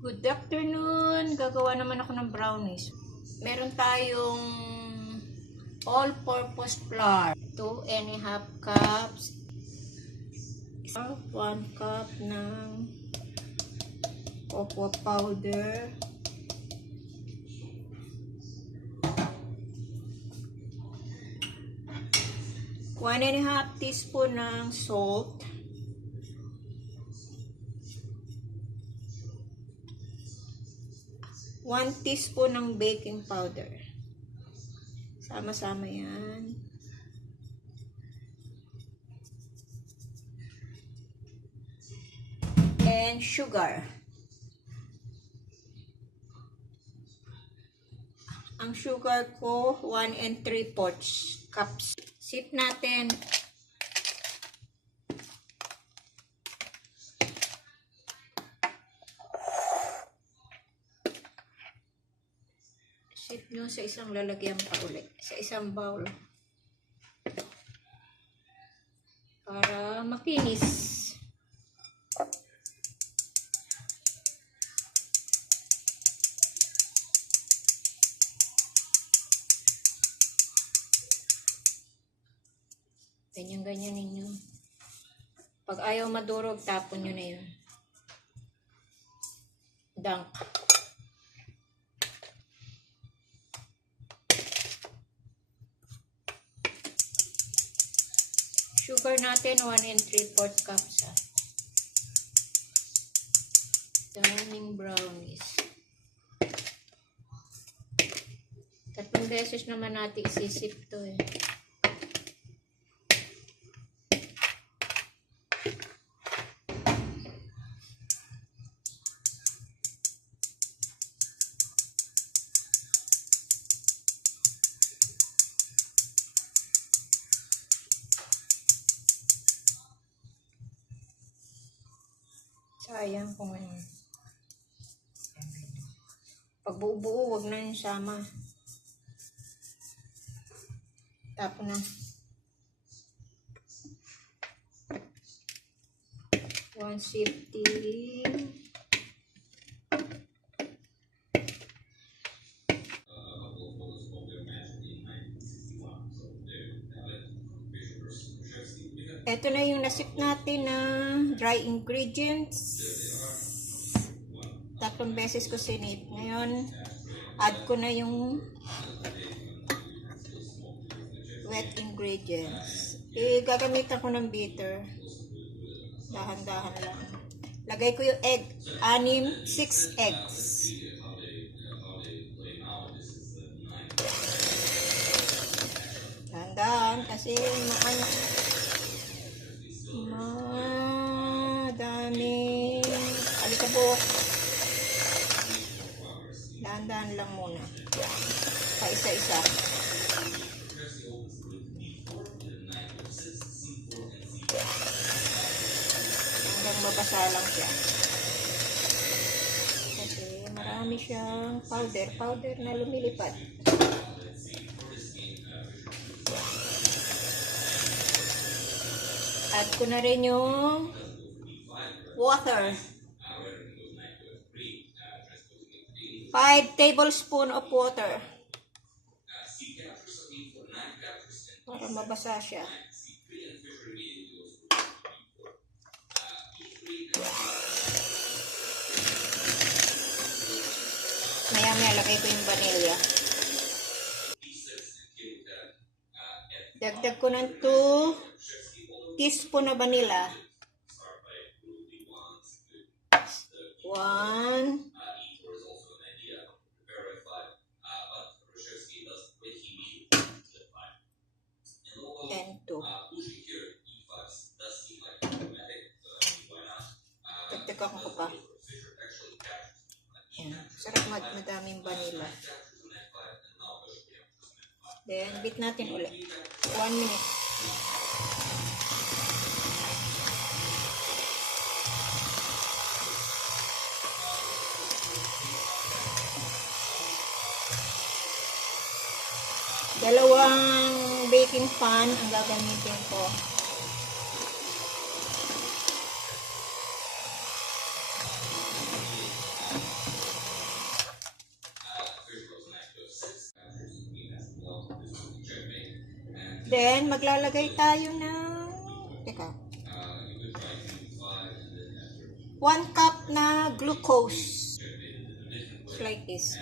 Good afternoon! Gagawa naman ako ng brownies. Meron tayong all-purpose flour. 2½ cups. 1 cup ng cocoa powder. 1½ teaspoon ng salt. 1 teaspoon ng baking powder. Sama-sama yan. And sugar. Ang sugar ko, 1 3/4 cups. Sip natin. Sip nyo sa isang lalagyan pa ulit. Sa isang bowl. Para makinis. Ganyan-ganyan ninyo. Pag ayaw madurog, tapon nyo na yun. Dunk. Sugar natin, 1 3/4 cups. Daming brownies. 3 beses naman natin isisip to eh. Sayang kung ano. Pag buo-buo, huwag na yung sama. Tapos na. 1 sifting. Ito na yung nasip natin na dry ingredients. 3 beses ko sinip. Ngayon, add ko na yung wet ingredients. Gagamitan ko ng beater. Dahan-dahan lang. Lagay ko yung egg. 6 eggs. Dahan-dahan kasi madami alikabok. Dahan-dahan lang muna. Pa isa-isa. Hanggang mabasa lang siya. Kasi marami siyang powder na lumilipad. Add ko na rin yung water. 5 tablespoons of water. Para mabasa siya. Maya-maya lagay ko yung vanilla. Dagdag ko ng 2 teaspoon na vanilla. 1 and 2. Dagdagan ko pa. Ayan. Sarap madaming vanilla. Then, beat natin ulit. 1 minute. Dalawang baking pan ang gagamitin ko. Then, maglalagay tayo ng, teka, 1 cup na glucose. Just like this.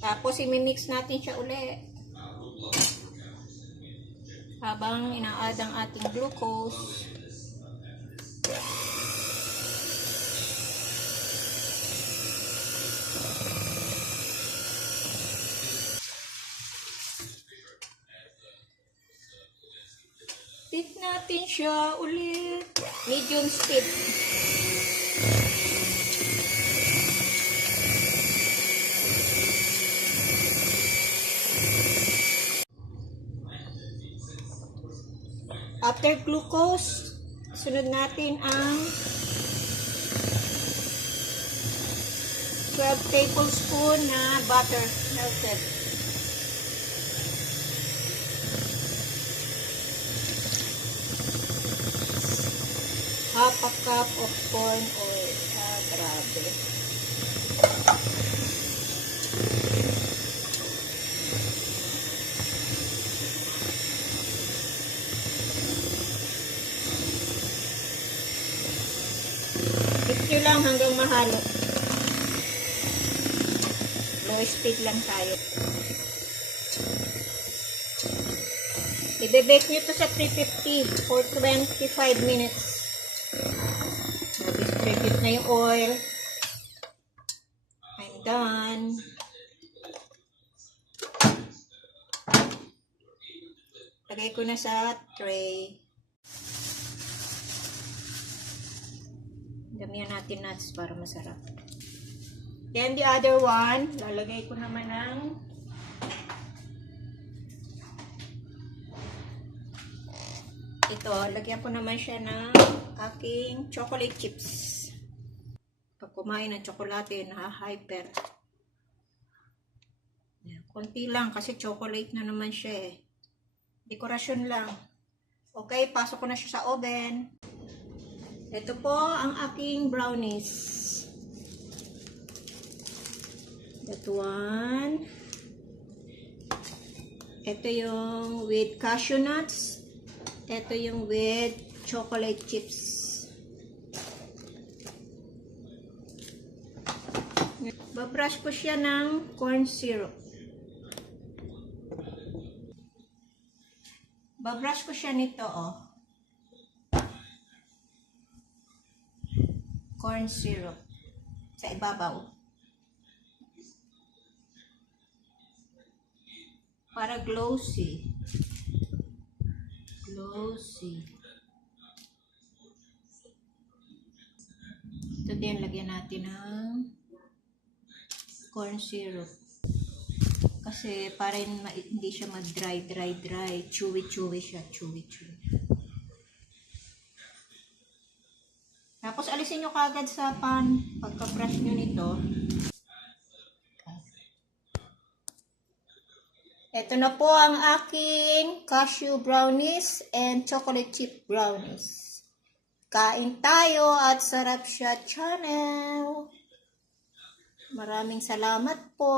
Tapos, imimix natin siya uli. Habang ina-add ang ating glucose. Speed natin siya ulit. Medium speed. After glucose, sunod natin ang 12 tablespoon na butter melted. Half a cup of corn oil. Grabe. Hit nyo lang hanggang mahalo. Low speed lang tayo. I-bake nyo to sa 350 for 25 minutes. Distribute na yung oil. I'm done. Lagay ko na sa tray. Damihan natin nuts para masarap. Then the other one, lalagay ko naman ng ito, lagyan ko naman siya ng aking chocolate chips. Pag kumain ng tsokolate, na-hyper. Konti lang kasi chocolate na naman siya eh. Dekorasyon lang. Okay, pasok ko na siya sa oven. Ito po ang aking brownies. That one. Ito yung with cashew nuts. Ito yung with chocolate chips. Babrush ko siya ng corn syrup. Babrush ko siya nito, oh. Corn syrup. Sa ibabaw. Para glossy. Glossy. Ito din, lagyan natin ng corn syrup. Kasi para hindi siya mag-dry. Chewy siya. Chewy. Tapos alisin nyo kagad sa pan. Pagka-brush nyo nito. Ito na po ang aking cashew brownies and chocolate chip brownies. Kain tayo at Sarap siya channel. Maraming salamat po.